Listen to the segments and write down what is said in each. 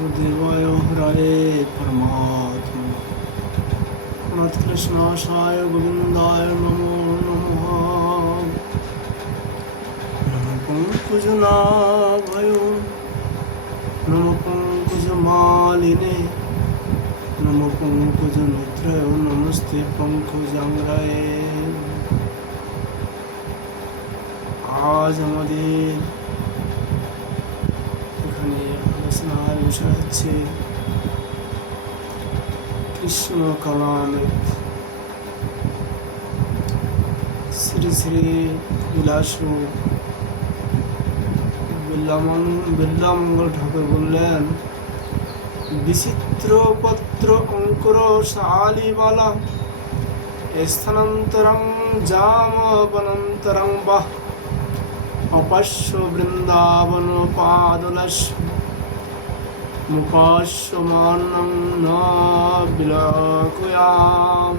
वासुदेवाय हराये परमात्मने अनाथ कृष्णाशाय गोविंदाय नमो नमः। नमो पंकजनाभयो नमो पंकजमालिने नमो पंकजनेत्रय नमस्ते पंकजांगराये। আজ আমাদের এখানে আলোচনার বিষয় হচ্ছে কৃষ্ণ কালামৃত শ্রী শ্রী বিলাসু বিল্লামঙ্গল ঠাকুর বললেন, বিচিত্র পত্র অঙ্কুর শালিবালা স্থানান্তরং জামবনন্তরং বাহ অপশ্য বৃন্দাবন পাদলস মুপাস্যমানং ন বিলাকুয়াম।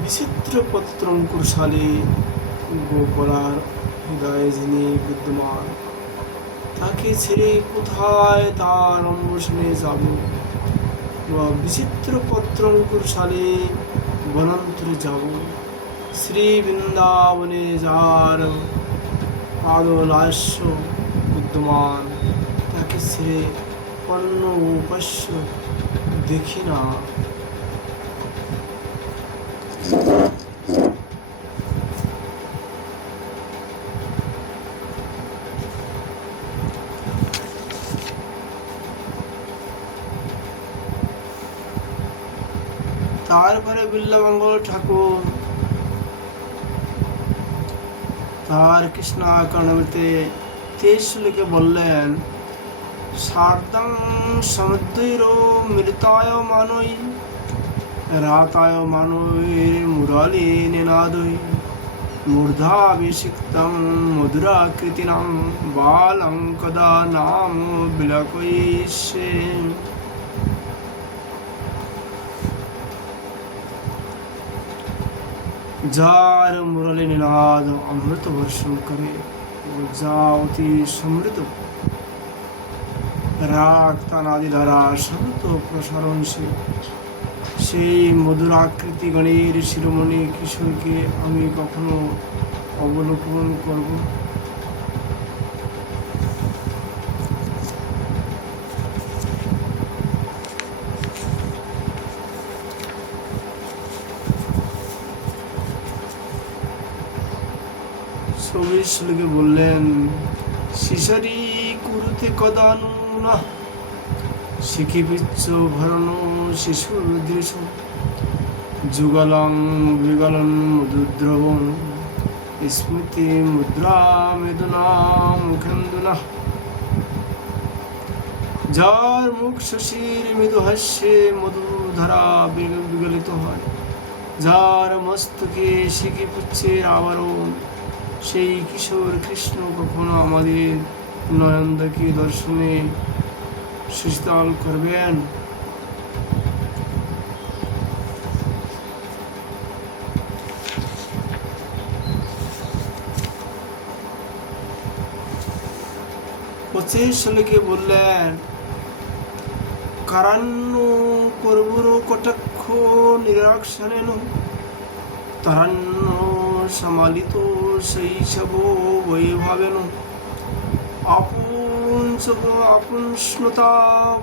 বিচিত্র পত্র অঙ্কুরশালী গোপালার হৃদয়ে যিনি বিদ্যমান, তাকে ছেড়ে কোথায় তার অন্বেষণে যাব? বিচিত্র পত্র অঙ্কুরশালী বনান্তরে যাব। শ্রী বৃন্দাবনে যার পাদলাস্য বিদ্যমান, তাকে ছেড়ে অন্য উপাস্য দেখি না। তারপরে বিল্লামঙ্গল ঠাকুর তার কৃষ্ণাকাণ্ডে 23 শ্লোকে বললেন, সার্ধং সমুদ্র মৃতায় মানৈ রাতায় মানৈ মুরালি নিনাদৈ মূর্ধাভিষিক্তং মধুরাকৃতিনাং বালং কদা নাম বিলাকৈষ্যে। যার মুরলী নীলাদ অমৃত বর্ষণ করে ও যা অতি সমৃদ্ধ রাগ তানাদি দ্বারা শান্ত প্রসারণশীল, সেই মধুরাকৃতি গণের শিরোমণি কিশোরকে আমি কখনো অবলোকন করব? শ্লোকে বললেন, শিশরি কুরুতে কদানুনা শিখিবিচ্ছ ভরণ শিশুর দৃশ যুগলং বিগলন মধুদ্রবণ স্মৃতি মুদ্রা মেদুনা মুখেন্দুনা। যার মুখ শশীর মৃদু হাস্যে মধুধারা বিগলিত হয়, যার মস্তকে শিখিপুচ্ছের আবরণ, সেই কিশোর কৃষ্ণ কখনো আমাদের নয়নদাকে দর্শনে সুশীতল করবেন? শ্লোকে বললেন, কারান্ন করবুর কটাক্ষ নিরাক্ষণেন তারান্ন সমালিত শৈশব বৈভাবেন আপুষ্ণতা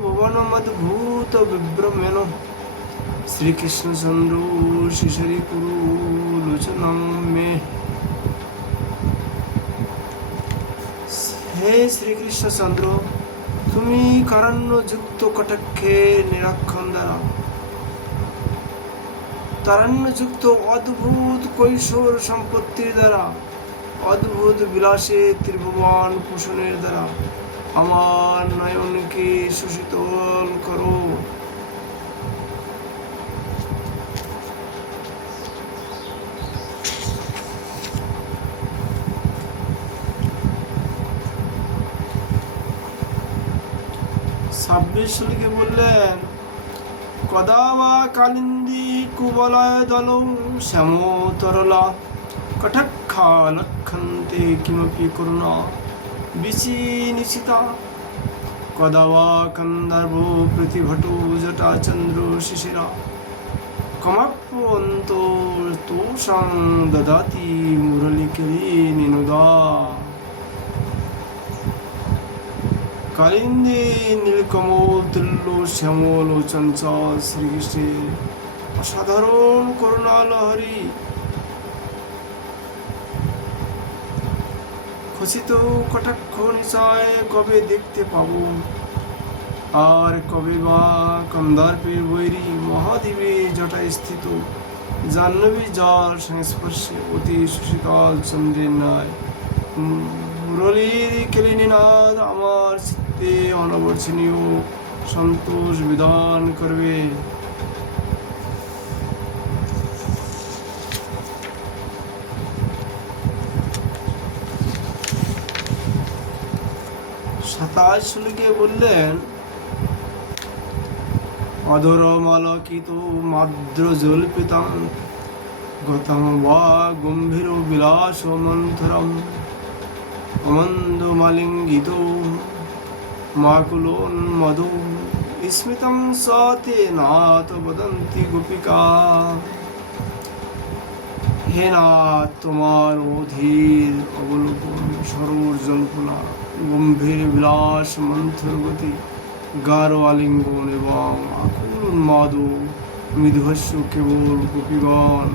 ভুবনমদ্ভূত বিভ্রমেণ শ্রীকৃষ্ণচন্দ্র শিশরি কুরু লোচনং মে। হে শ্রীকৃষ্ণচন্দ্র, তুমি কারণ্য যুক্ত কটাক্ষে নিরক্ষণ দ্বারা, তারণ্যযুক্ত অদ্ভুত কৈশোর সম্পত্তির দ্বারা, অদ্ভুত বিলাসে ত্রিভুবন পোষণের দ্বারা আমার নয়নকে সুশীতল করো। ছাব্বিশ শ্লোকে বললেন, কদা বা কালিন্দী কুবলয় দল শ্যাম তরলা कटक्षा लक्षन्ते किमपि करुणा विचिनिशिता कदा वा कन्दर्पो प्रतिभटो जटाचन्द्रो शिशिरा कमप्यन्तोषां ददाति मुरलिकिरीनिनुदा कालिन्दे নীলকমল তুল্য শ্যামলোচন চ শ্রীকৃষ্ণের অসাধারণ করুণা লহরী খচিত কটাক্ষ নিচায় কবে দেখতে পাবো আর কবে বা কন্দার্পের বৈরী মহাদেবে জটায় স্থিত জাহ্নবী জল সংস্পর্শে অতি সুশীতল চন্দ্রের ন্যায় মুরলীর কেলিনীনাদ আমার চিত্তে অনবর্ষণীয় সন্তোষ বিধান করবে। সাতাশ শ্লোকে বললেন অধরমালকিত মাদ্র জল্পিতাং গতং বা গম্ভীর বিলাস মন্থরম অমন্দমালিঙ্গিত মাকুলোন্মদো স্মিতং সতে নাথ বদন্তি গোপিকা। হে নাথ, তোমার অধীর অবলোকন, সরোর জল্পনা, গম্ভীর বিলাস, মন্থর গতি, গাঢ় আলিঙ্গন এবং আকুল উন্মাদ মৃদুহাস্য কেবল গোপীগণ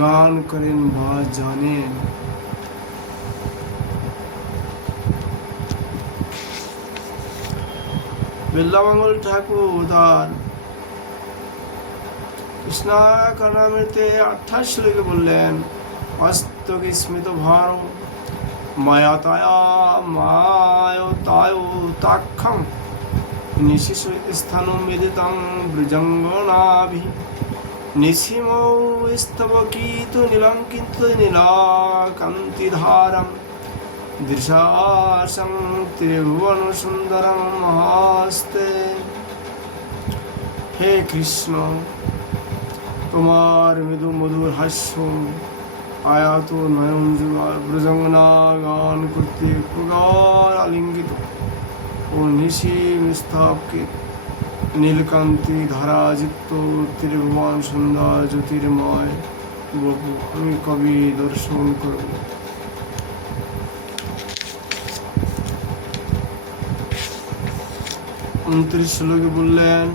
গান করেন বা জানেন। বিল্লামঙ্গল ঠাকুর তার কৃষ্ণাকর্ণামৃতে 28 শ্লোকে বললেন অস্তকে স্মিত ভার মায়তায় তাক্ষং নিশিষ স্থান মেদিতং ব্রজঙ্গনাভি নিসীমৌ স্তবকীত নীলঙ্কিত নীলাকান্তিধারম দৃশাসং ত্রিভুবন সুন্দরং মহাস্তে। হে কৃষ্ণ, তোমার মৃদু মধুর হাস্য আয়াত নয়ন যুগার ব্রজঙ্গনা গান করতে প্রগাঢ় আলিঙ্গিত ও নিশীম স্তবকে নীলকান্তি ধারাযুক্ত ত্রিভুবন সুন্দর জ্যোতির্ময় বপু আমি কবি দর্শন করব। শ্লোকে বললেন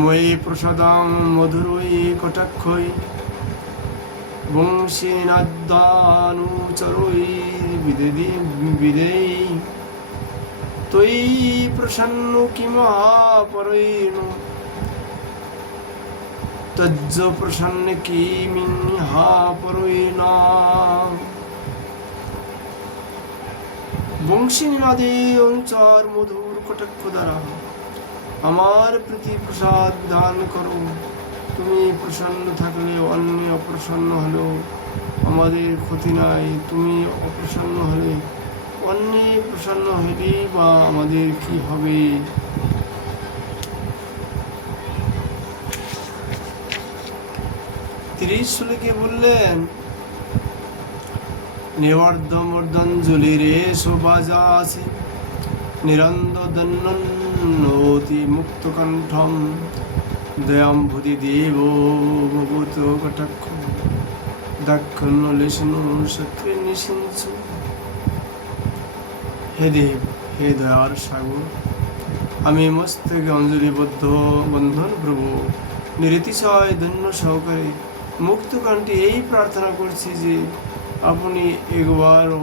ময়ি প্রসাদাং মধুরৈ কটাক্ষৈ বংশীনাদ্যানুচরৈ বিদেয়ী ত্বয়ি প্রসন্ন কিমাপরৈন তজ্জ প্রসন্ন কিমিহাপরৈনা। বংশীনাদে অঞ্চার মধুর কটাক্ষ দ্বারা আমার প্রতি প্রসাদ দান করো। তুমি প্রসন্ন থাকলে অন্য অপ্রসন্ন হলেও আমাদের ক্ষতি নাই, তুমি অপ্রসন্ন হলে অন্য প্রসন্ন হলে বা আমাদের কি হবে। তিরিশ শ্লোকে বললেন নিবর্ধমর্দঞ্জলিরে শোভাজাসি নিরন্দদন্নতি মুক্তকণ্ঠম দয়াম্ভুতি দেব ভূত কটাক্ষ দাক্ষণ্য লেশনু সক্রে নিশিঞ্চু। হে দেব, হে দয়ার সাগর, আমি মস্তকে অঞ্জলিবদ্ধ বন্ধন প্রভু নিরতিশয় ধন্য সহকারে মুক্তকণ্ঠে এই প্রার্থনা করছি যে আপনি একবারও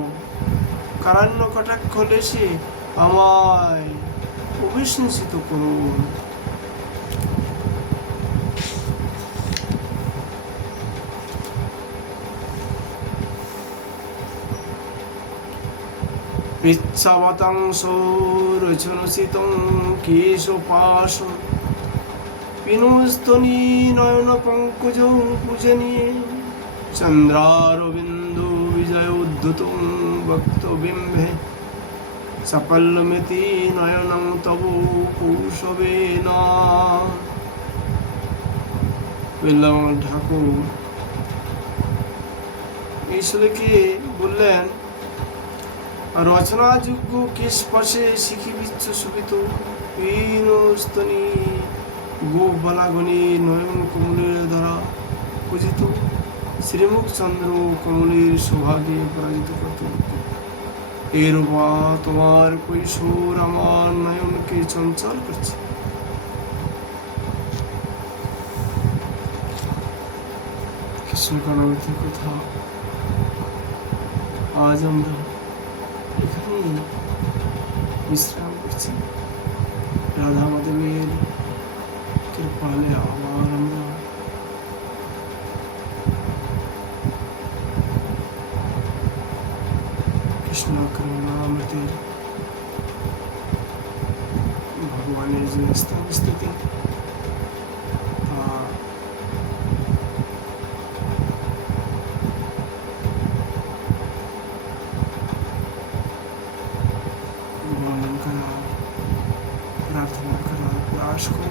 কারান্য কটাক্ষ লেশে আমায় অভিশংসিত করুন। ইচ্ছাবতাংশোরচনসিতং কেশপাশ পিনস্তনী নয়ন পঙ্কজং পূজনীয়ে চন্দ্রারবিন্দু বিজয় উদ্ধতং বক্তবিম্বে সপল্লমিতি নয়নং তব কৌশবেন। বিল্লামঙ্গল ঠাকুর এই শ্লোকে বললেন, রচনাযোগ্য কেশ পাশে শিখি বিচ্ছ শোভিত স্তনী গোপ বালাগণী নয়ন কমলের দ্বারা পূজিত শ্রীমুখ চন্দ্র কমলের সৌভাগ্যে পরাজিত করত। এর বা তোমার কৈশোর আমার নয়নকে চঞ্চল করছে। কৃষ্ণ কানামৃতের কথা আজ আমরা এখানেই বিশ্রাম করছি। রাধা মাধবের কৃপালে আবার আমরা কৃষ্ণ কারণামৃতের ভগবানের যে স্থান স্থিতি তা বর্ণন করা, প্রার্থনা করা, প্রয়াস করা